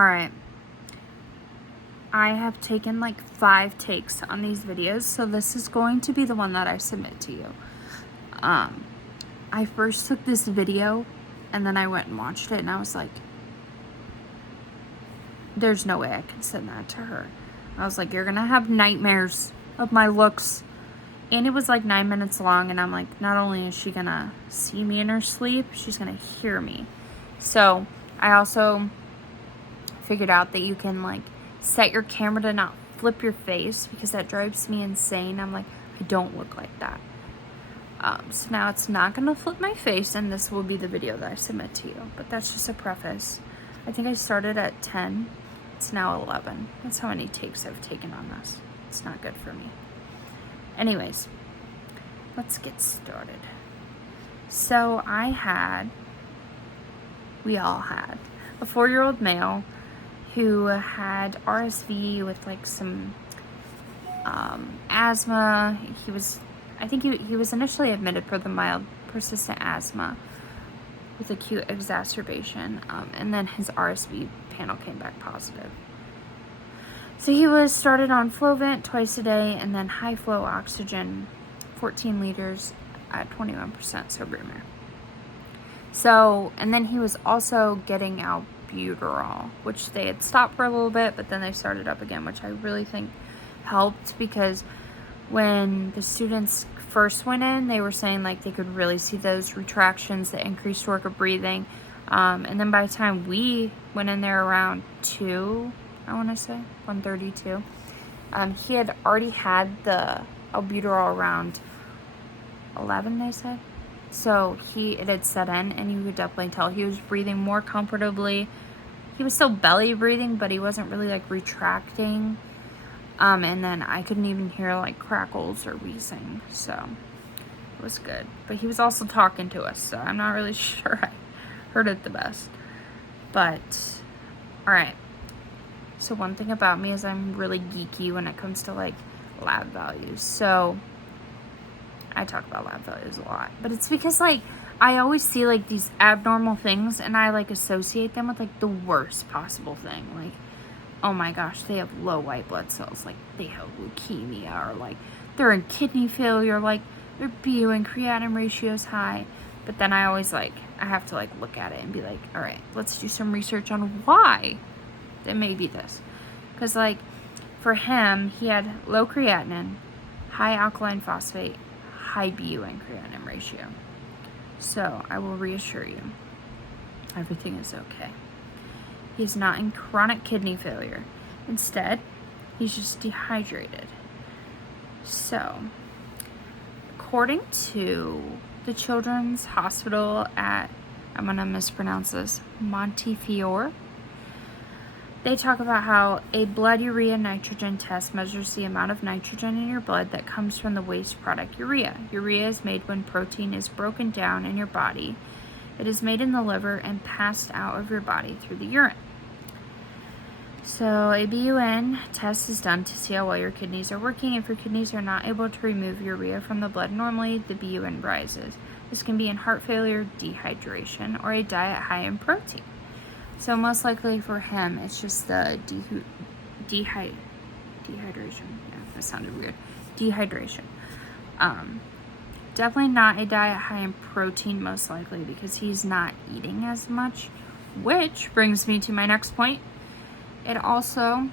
Alright, I have taken like 5 takes on these videos, so this is going to be the one that I submit to you. I first took this video and then I went and watched it and I was like, there's no way I can send that to her. I was like, you're gonna have nightmares of my looks. And it was like 9 minutes long, and I'm like, not only is she gonna see me in her sleep, she's gonna hear me. So I also figured out that you can like set your camera to not flip your face, because that drives me insane. I'm like, I don't look like that. So now it's not gonna flip my face, and this will be the video that I submit to you. But that's just a preface. I think I started at 10. It's now 11. That's how many takes I've taken on this. It's not good for me. Anyways, let's get started. So we all had a 4-year-old male who had RSV with like some asthma. I think he was initially admitted for the mild persistent asthma with acute exacerbation, and then his RSV panel came back positive. So he was started on Flovent twice a day, and then high flow oxygen, 14 liters at 21% sobrimer. So, and then he was also getting albuterol, which they had stopped for a little bit, but then they started up again, which I really think helped, because when the students first went in, they were saying like they could really see those retractions, the increased work of breathing. And then by the time we went in there around 2, I want to say 1:32, he had already had the albuterol around 11, they said. So it had set in, and you could definitely tell he was breathing more comfortably. He was still belly breathing, but he wasn't really like retracting. And then I couldn't even hear like crackles or wheezing, so it was good. But he was also talking to us, so I'm not really sure I heard it the best. But, alright. So one thing about me is I'm really geeky when it comes to like lab values. So I talk about lab values a lot, but it's because like I always see like these abnormal things, and I like associate them with like the worst possible thing. Like, oh my gosh, they have low white blood cells, like they have leukemia, or like they're in kidney failure, like their BU and creatinine ratio is high. But then I always like, I have to like look at it and be like, all right, let's do some research on why it may be this. Because like for him, he had low creatinine, high alkaline phosphate, high BU and creatinine ratio. So I will reassure you, everything is okay. He's not in chronic kidney failure. Instead, he's just dehydrated. So, according to the Children's Hospital at, I'm going to mispronounce this, Montefiore, they talk about how a blood urea nitrogen test measures the amount of nitrogen in your blood that comes from the waste product urea. Urea is made when protein is broken down in your body. It is made in the liver and passed out of your body through the urine. So a BUN test is done to see how well your kidneys are working. If your kidneys are not able to remove urea from the blood normally, the BUN rises. This can be in heart failure, dehydration, or a diet high in protein. So most likely for him, it's just the dehydration. Yeah, that sounded weird. Dehydration. Definitely not a diet high in protein, most likely, because he's not eating as much. Which brings me to my next point. I also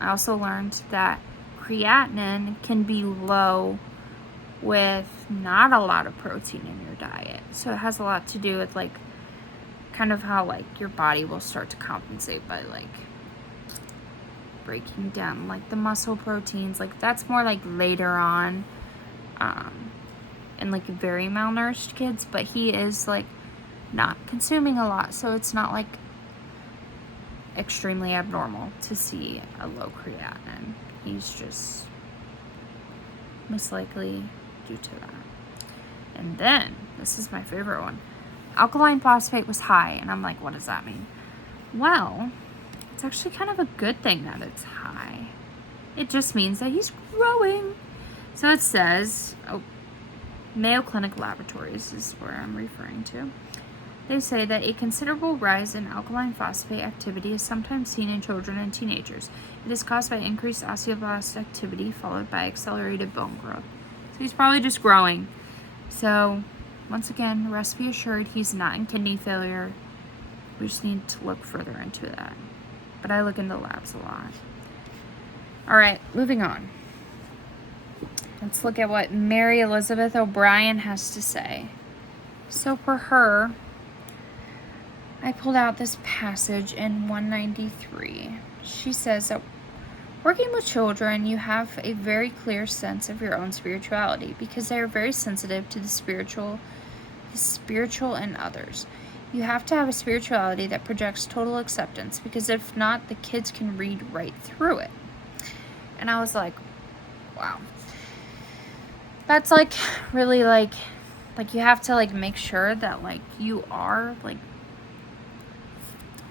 learned that creatinine can be low with not a lot of protein in your diet. So it has a lot to do with like kind of how like your body will start to compensate by like breaking down like the muscle proteins. Like that's more like later on in like very malnourished kids, but he is like not consuming a lot, so it's not like extremely abnormal to see a low creatinine. He's just most likely due to that. And then this is my favorite one. Alkaline phosphate was high, and I'm like, what does that mean? Well, it's actually kind of a good thing that it's high. It just means that he's growing. So it says, Mayo Clinic Laboratories is where I'm referring to. they say that a considerable rise in alkaline phosphate activity is sometimes seen in children and teenagers. It is caused by increased osteoblast activity followed by accelerated bone growth. So he's probably just growing. So once again, rest be assured he's not in kidney failure. We just need to look further into that. But I look into labs a lot. All right, moving on. Let's look at what Mary Elizabeth O'Brien has to say. So for her, I pulled out this passage in 193. She says that working with children, you have a very clear sense of your own spirituality because they are very sensitive to the spiritual in others. You have to have a spirituality that projects total acceptance because if not, the kids can read right through it. And I was like, wow. That's like really like you have to like make sure that like you are like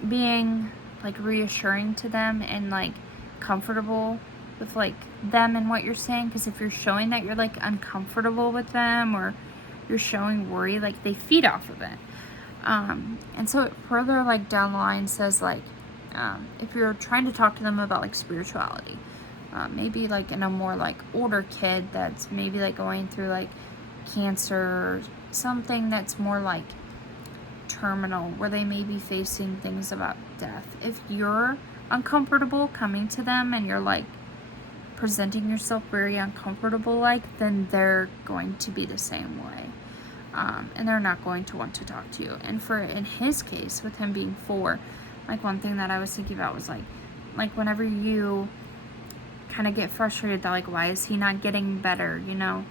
being like reassuring to them and like comfortable with like them and what you're saying, because if you're showing that you're like uncomfortable with them or you're showing worry, like they feed off of it. And so it further like down the line says like if you're trying to talk to them about like spirituality, maybe like in a more like older kid that's maybe like going through like cancer or something that's more like terminal, where they may be facing things about death. If you're uncomfortable coming to them and you're like presenting yourself very uncomfortable, like, then they're going to be the same way. And they're not going to want to talk to you. And for in his case, with him being 4, like one thing that I was thinking about was like whenever you kind of get frustrated that like, why is he not getting better, you know?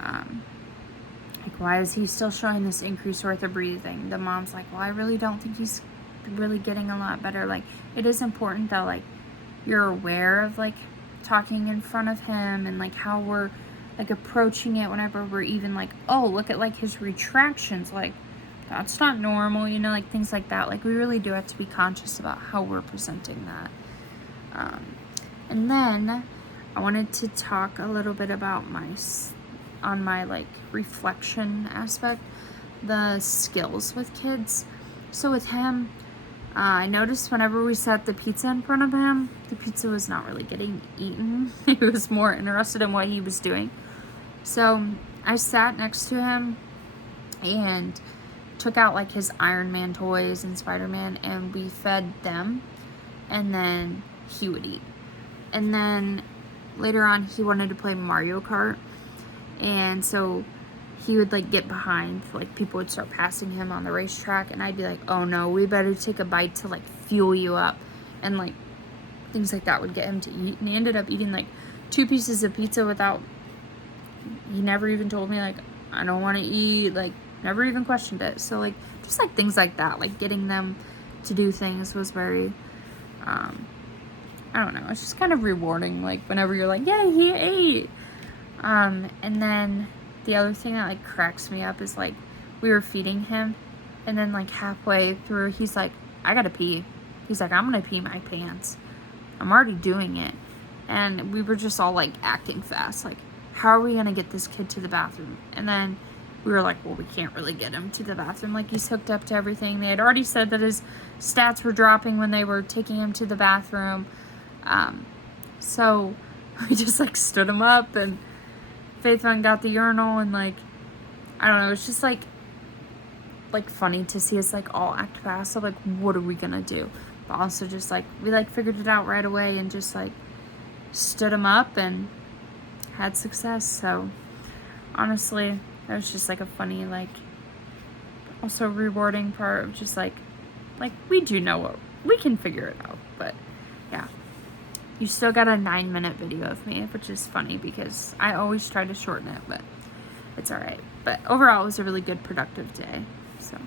Like, why is he still showing this increased ortho breathing? The mom's like, well, I really don't think he's really getting a lot better. Like, it is important that like you're aware of like talking in front of him and like how we're like approaching it whenever we're even like, oh, look at like his retractions, like that's not normal, you know, like things like that. Like we really do have to be conscious about how we're presenting that. And then I wanted to talk a little bit about my like reflection aspect, the skills with kids. So with him, I noticed whenever we set the pizza in front of him, the pizza was not really getting eaten. He was more interested in what he was doing. So I sat next to him and took out like his Iron Man toys and Spider-Man, and we fed them, and then he would eat. And then later on he wanted to play Mario Kart, and so he would like get behind, like people would start passing him on the racetrack, and I'd be like, oh no, we better take a bite to like fuel you up, and like things like that would get him to eat. And he ended up eating like 2 pieces of pizza without, he never even told me like I don't want to eat, like never even questioned it. So like just like things like that, like getting them to do things was very I don't know, it's just kind of rewarding, like whenever you're like, yeah, he ate. And then the other thing that like cracks me up is like we were feeding him, and then like halfway through he's like, I gotta pee. He's like, I'm gonna pee my pants. I'm already doing it. And we were just all like acting fast, like how are we gonna get this kid to the bathroom? And then we were like, well, we can't really get him to the bathroom, like he's hooked up to everything. They had already said that his stats were dropping when they were taking him to the bathroom. So we just like stood him up, and Faith went and got the urinal, and like I don't know, it's just like funny to see us like all act fast. So like, what are we gonna do? But also just like we like figured it out right away and just like stood him up and had success. So honestly, that was just like a funny, like also rewarding part of just like we do know what we can figure it out. But yeah, you still got a 9-minute video of me, which is funny because I always try to shorten it, but it's all right. But overall, it was a really good, productive day. So